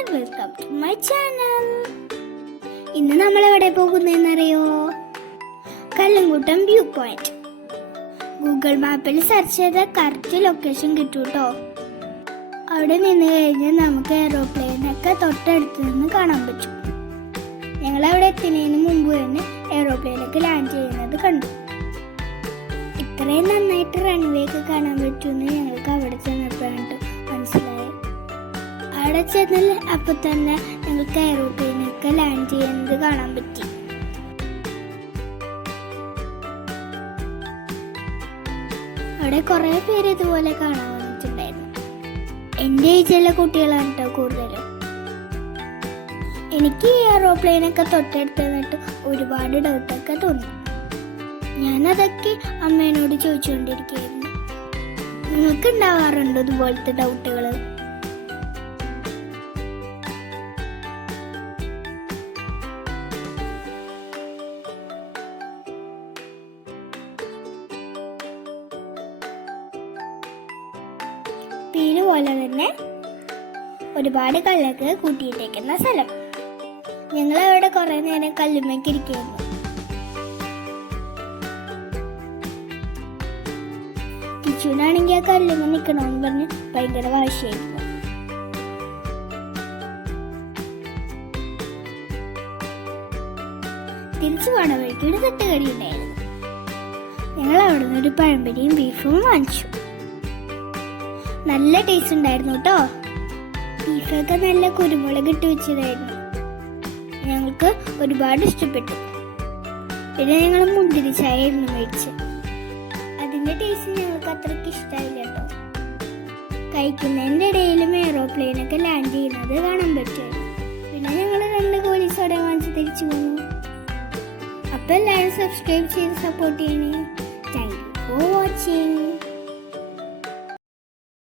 And welcome to my channel. ഇന്ന് നമ്മൾ എവിടെ പോകുന്നതെന്നറിയോ? Kallumkuttam view point. ഗൂഗിൾ മാപ്പിൽ സെർച്ച് ചെയ്ത കറക്റ്റ് ലൊക്കേഷൻ കിട്ടും കേട്ടോ. അവിടെ നിന്ന് കഴിഞ്ഞാൽ നമുക്ക് എയറോപ്ലെയിനൊക്കെ തൊട്ടടുത്ത് നിന്ന് കാണാൻ പറ്റും. ഞങ്ങൾ അവിടെ എത്തുന്നതിന് മുമ്പ് തന്നെ എയറോപ്ലെയിനൊക്കെ ലാൻഡ് ചെയ്യുന്നത് കണ്ടു. ഇത്രയും നന്നായിട്ട് റൺവേ ഒക്കെ കാണാൻ പറ്റുമെന്ന് ഞങ്ങൾക്ക് അവിടെ ചെന്നപ്പോഴാണ് മനസ്സിലായി. അവിടെ ചെന്നാൽ അപ്പോൾ തന്നെ ഞങ്ങൾക്ക് എയറോപ്ലെയിനൊക്കെ ലാൻഡ് ചെയ്യുന്നത് കാണാൻ പറ്റി. അവിടെ കുറേ പേര് ഇതുപോലെ കാണാൻ വന്നിട്ടുണ്ടായിരുന്നു. എൻ്റെ ഏജിലുള്ള കുട്ടികളാണ് കേട്ടോ കൂടുതലും. എനിക്ക് ഈ എയറോപ്ലെയിനൊക്കെ തൊട്ടടുത്ത് നിന്നിട്ട് ഒരുപാട് ഡൗട്ടൊക്കെ തോന്നി. ഞാനതൊക്കെ അമ്മേനോട് ചോദിച്ചുകൊണ്ടിരിക്കുകയായിരുന്നു. നിങ്ങൾക്ക് ഉണ്ടാവാറുണ്ടോ ഇതുപോലത്തെ ഡൗട്ടുകൾ? പേര് പോലെ തന്നെ ഒരുപാട് കല്ലൊക്കെ കൂട്ടിയിട്ടേക്കുന്ന സ്ഥലം. ഞങ്ങൾ അവിടെ കുറെ നേരം കല്ലുമ്മയ്ക്ക് ഇരിക്കുകയായിരുന്നു. കിച്ചുനാണെങ്കിൽ ആ കല്ലുമ്മ നിൽക്കണമെന്ന് പറഞ്ഞ് ഭയങ്കര വാശിയായിരുന്നു. തിരിച്ചു പോണ വഴിക്ക് ഒരു തട്ടുകടി ഉണ്ടായിരുന്നു. ഞങ്ങൾ അവിടെ നിന്ന് ഒരു പഴംപൊരിയും ബീഫും വാങ്ങിച്ചു. നല്ല ടേസ്റ്റ് ഉണ്ടായിരുന്നു കേട്ടോ. ബീഫൊക്കെ നല്ല കുരുമുളക് ഇട്ട് വെച്ചതായിരുന്നു. ഞങ്ങൾക്ക് ഒരുപാട് ഇഷ്ടപ്പെട്ടു. പിന്നെ ഞങ്ങൾ മുന്തിരി ചായ ആയിരുന്നു മേടിച്ച്. അതിന്റെ ടേസ്റ്റ് ഞങ്ങൾക്ക് അത്രയ്ക്ക് ഇഷ്ടമായില്ല കേട്ടോ. കഴിക്കുന്നതിൻ്റെ ഇടയിലും എയറോപ്ലെയിനൊക്കെ ലാൻഡ് ചെയ്യുന്നത് കാണാൻ പറ്റുമായിരുന്നു. പിന്നെ ഞങ്ങൾ 2 കോലി സോഡ വാങ്ങിച്ച് തിരിച്ചു പോന്നു. അപ്പോൾ എല്ലാവരും സബ്സ്ക്രൈബ് ചെയ്ത് സപ്പോർട്ട് ചെയ്യണേ. Thank you.